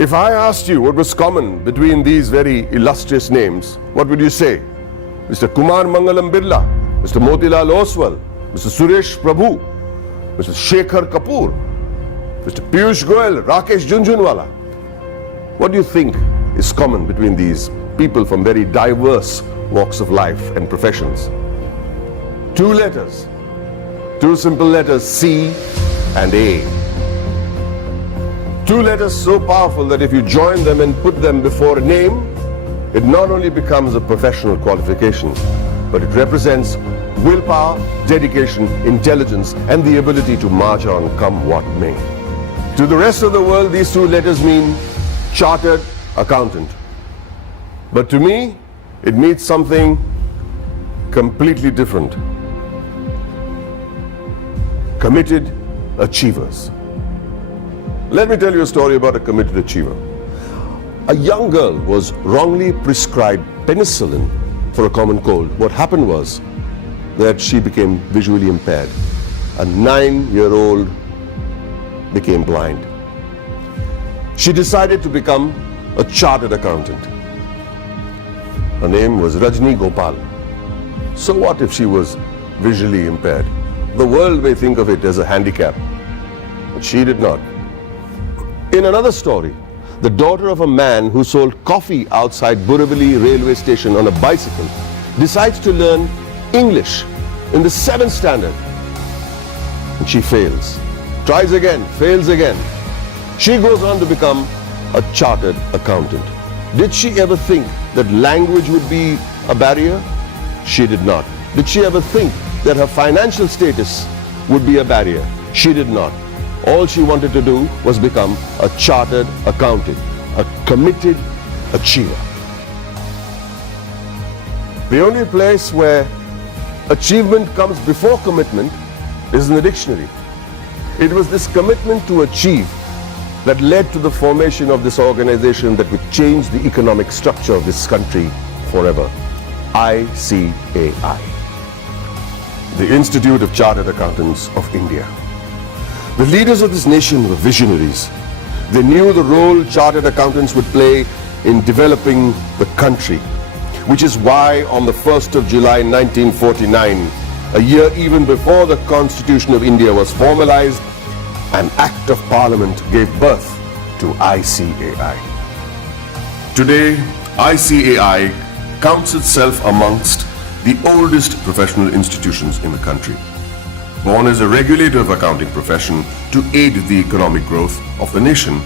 If I asked you what was common between these very illustrious names, what would you say? Mr. Kumar Mangalam Birla, Mr. Motilal Oswal, Mr. Suresh Prabhu, Mr. Shekhar Kapoor, Mr. Piyush Goyal, Rakesh Junjunwala. What do you think is common between these people from very diverse walks of life and professions? Two letters, two simple letters, C and A. Two letters so powerful that if you join them and put them before a name, it not only becomes a professional qualification, but it represents willpower, dedication, intelligence, and the ability to march on come what may. To the rest of the world, these two letters mean chartered accountant. But to me, it means something completely different. Committed achievers. Let me tell you a story about a committed achiever. A young girl was wrongly prescribed penicillin for a common cold. What happened was that she became visually impaired. A 9-year-old became blind. She decided to become a chartered accountant. Her name was Rajni Gopal. So what if she was visually impaired? The world may think of it as a handicap, but she did not. In another story, the daughter of a man who sold coffee outside Borivali railway station on a bicycle decides to learn English in the 7th standard. And she fails. Tries again, fails again. She goes on to become a chartered accountant. Did she ever think that language would be a barrier? She did not. Did she ever think that her financial status would be a barrier? She did not. All she wanted to do was become a chartered accountant, a committed achiever. The only place where achievement comes before commitment is in the dictionary. It was this commitment to achieve that led to the formation of this organization that would change the economic structure of this country forever. ICAI, the Institute of Chartered Accountants of India. The leaders of this nation were visionaries. They knew the role chartered accountants would play in developing the country, which is why on the 1st of July 1949, a year even before the Constitution of India was formalized, an Act of Parliament gave birth to ICAI. Today, ICAI counts itself amongst the oldest professional institutions in the country. Born as a regulator of accounting profession to aid the economic growth of the nation,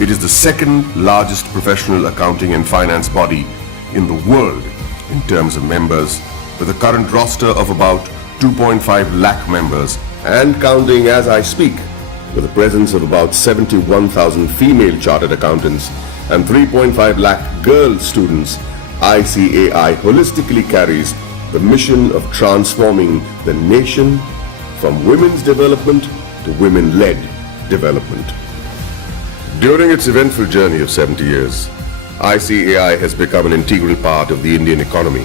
it is the second largest professional accounting and finance body in the world in terms of members, with a current roster of about 2.5 lakh members and counting as I speak, with a presence of about 71,000 female chartered accountants and 3.5 lakh girl students. ICAI holistically carries the mission of transforming the nation from women's development to women-led development. During its eventful journey of 70 years, ICAI has become an integral part of the Indian economy,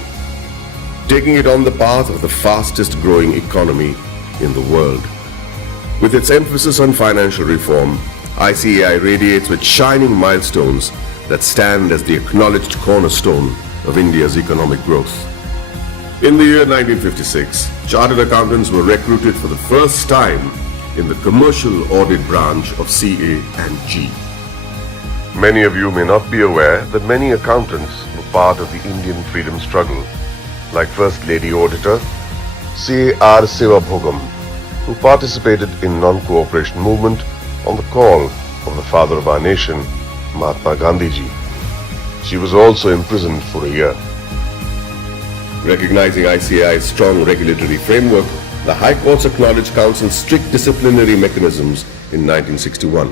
taking it on the path of the fastest growing economy in the world. With its emphasis on financial reform, ICAI radiates with shining milestones that stand as the acknowledged cornerstone of India's economic growth. In the year 1956, chartered accountants were recruited for the first time in the commercial audit branch of CA and G. Many of you may not be aware that many accountants were part of the Indian freedom struggle, like First Lady Auditor C.R. Sivabhogam, who participated in non-cooperation movement on the call of the father of our nation, Mahatma Gandhi ji. She was also imprisoned for a year. Recognizing ICAI's strong regulatory framework, the High Courts acknowledged Council's strict disciplinary mechanisms in 1961.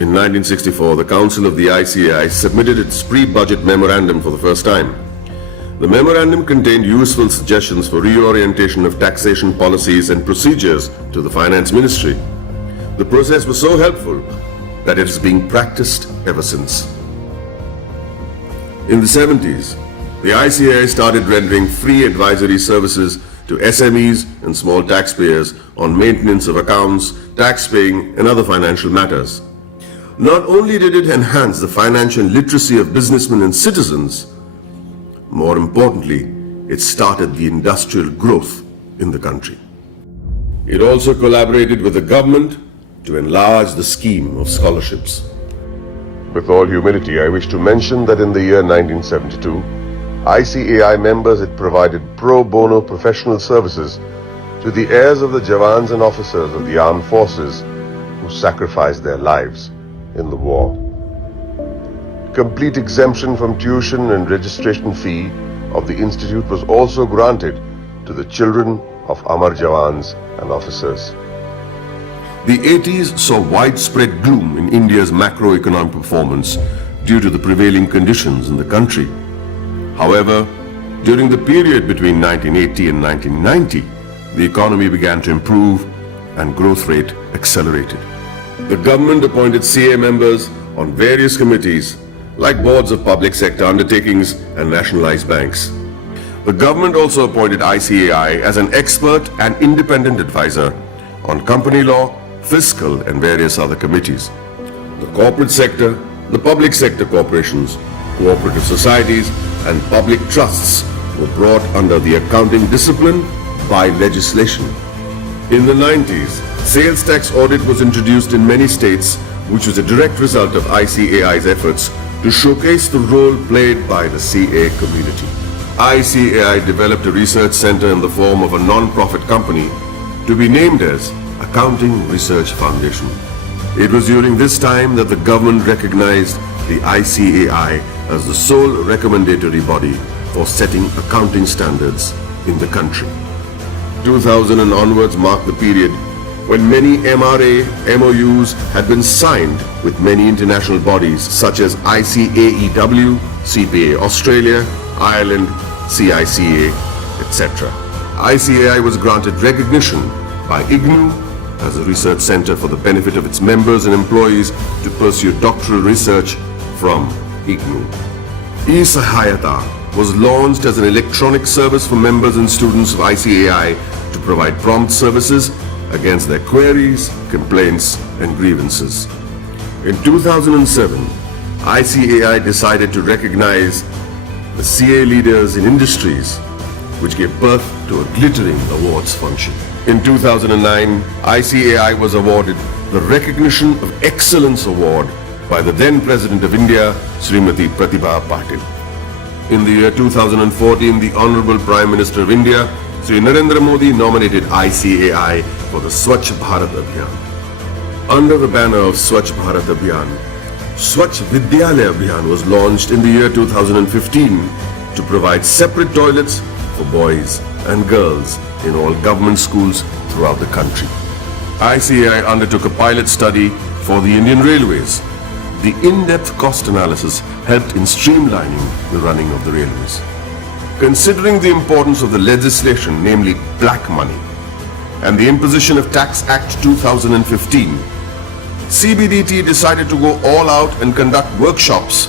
In 1964, the Council of the ICAI submitted its pre-budget memorandum for the first time. The memorandum contained useful suggestions for reorientation of taxation policies and procedures to the Finance Ministry. The process was so helpful that it is being practiced ever since. In the 70s, the ICAI started rendering free advisory services to SMEs and small taxpayers on maintenance of accounts, tax paying, and other financial matters. not only did it enhance the financial literacy of businessmen and citizens, more importantly, it started the industrial growth in the country. It also collaborated with the government to enlarge the scheme of scholarships. With all humility, I wish to mention that in the year 1972, ICAI members had provided pro bono professional services to the heirs of the Jawans and officers of the armed forces who sacrificed their lives in the war. Complete exemption from tuition and registration fee of the institute was also granted to the children of Amar Jawans and officers. The 80s saw widespread gloom in India's macroeconomic performance due to the prevailing conditions in the country. However, during the period between 1980 and 1990, the economy began to improve and growth rate accelerated. The government appointed CA members on various committees like boards of public sector undertakings and nationalized banks. The government also appointed ICAI as an expert and independent advisor on company law, fiscal and various other committees. The corporate sector, the public sector corporations, cooperative societies and public trusts were brought under the accounting discipline by legislation. In the 90s, sales tax audit was introduced in many states, which was a direct result of ICAI's efforts to showcase the role played by the CA community. ICAI developed a research center in the form of a non-profit company to be named as Accounting Research Foundation. It was during this time that the government recognized the ICAI as the sole recommendatory body for setting accounting standards in the country. 2000 and onwards marked the period when many MRA MOUs had been signed with many international bodies such as ICAEW, CPA Australia, Ireland, CICA, etc. ICAI was granted recognition by IGNU as a research center for the benefit of its members and employees to pursue doctoral research from IGNU. ICAI CA was launched as an electronic service for members and students of ICAI to provide prompt services against their queries, complaints and grievances. In 2007, ICAI decided to recognize the CA leaders in industries, which gave birth to a glittering awards function. In 2009, ICAI was awarded the Recognition of Excellence Award by the then President of India, Srimati Pratibha Patil. In the year 2014, the Honorable Prime Minister of India, Sri Narendra Modi, nominated ICAI for the Swachh Bharat Abhiyan. Under the banner of Swachh Bharat Abhiyan, Swachh Vidyalaya Abhiyan was launched in the year 2015 to provide separate toilets for boys and girls in all government schools throughout the country. ICAI undertook a pilot study for the Indian Railways. The in-depth cost analysis helped in streamlining the running of the railways. Considering the importance of the legislation, namely black money, and the imposition of Tax Act 2015, CBDT decided to go all out and conduct workshops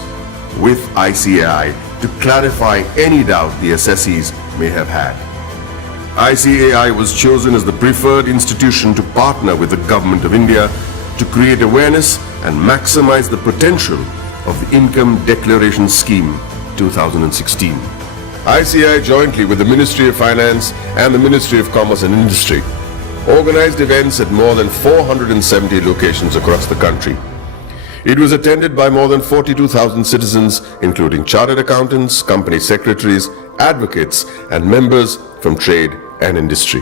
with ICAI to clarify any doubt the assessees may have had. ICAI was chosen as the preferred institution to partner with the Government of India to create awareness and maximize the potential of the Income Declaration Scheme 2016. ICAI, jointly with the Ministry of Finance and the Ministry of Commerce and Industry, organized events at more than 470 locations across the country. It was attended by more than 42,000 citizens, including chartered accountants, company secretaries, advocates, and members from trade and industry.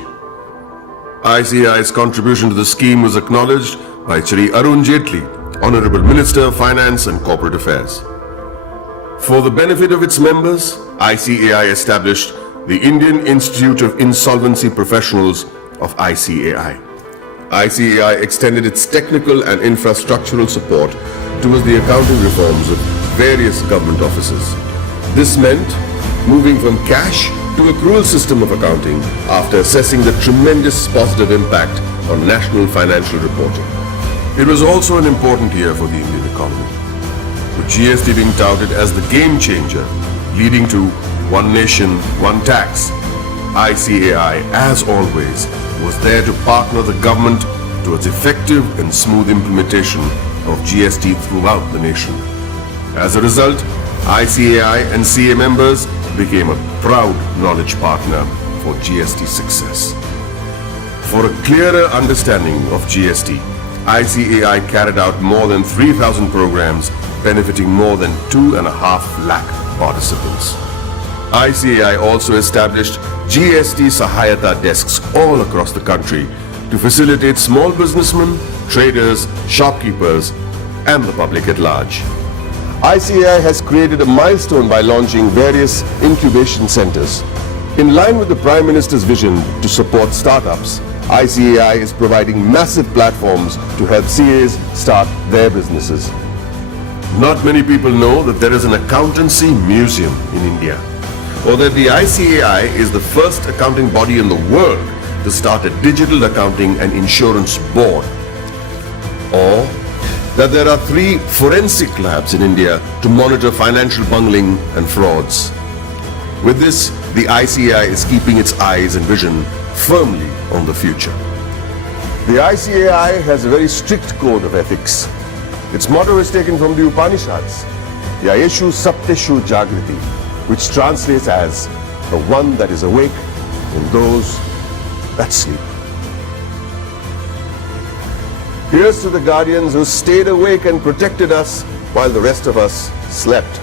ICAI's contribution to the scheme was acknowledged by Shri Arun Jaitley, Honorable Minister of Finance and Corporate Affairs. For the benefit of its members, ICAI established the Indian Institute of Insolvency Professionals of ICAI. ICAI extended its technical and infrastructural support towards the accounting reforms of various government offices. This meant moving from cash to accrual system of accounting after assessing the tremendous positive impact on national financial reporting. It was also an important year for the Indian economy, with GST being touted as the game changer, leading to one nation, one tax. ICAI, as always, was there to partner the government towards effective and smooth implementation of GST throughout the nation. As a result, ICAI and CA members became a proud knowledge partner for GST success. For a clearer understanding of GST, ICAI carried out more than 3,000 programs benefiting more than 2.5 lakh participants. ICAI also established GST Sahayata desks all across the country to facilitate small businessmen, traders, shopkeepers, and the public at large. ICAI has created a milestone by launching various incubation centers. In line with the Prime Minister's vision to support startups, ICAI is providing massive platforms to help CAs start their businesses. Not many people know that there is an accountancy museum in India, or that the ICAI is the first accounting body in the world to start a digital accounting and insurance board, or that there are 3 forensic labs in India to monitor financial bungling and frauds. With this, the ICAI is keeping its eyes and vision firmly on the future. The ICAI has a very strict code of ethics. Its motto is taken from the Upanishads, Yayeshu Sapteshu Jagriti, which translates as the one that is awake in those that sleep. Here's to the guardians who stayed awake and protected us while the rest of us slept.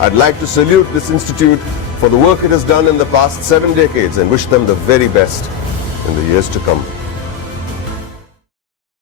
I'd like to salute this institute for the work it has done in the past 7 decades and wish them the very best in the years to come.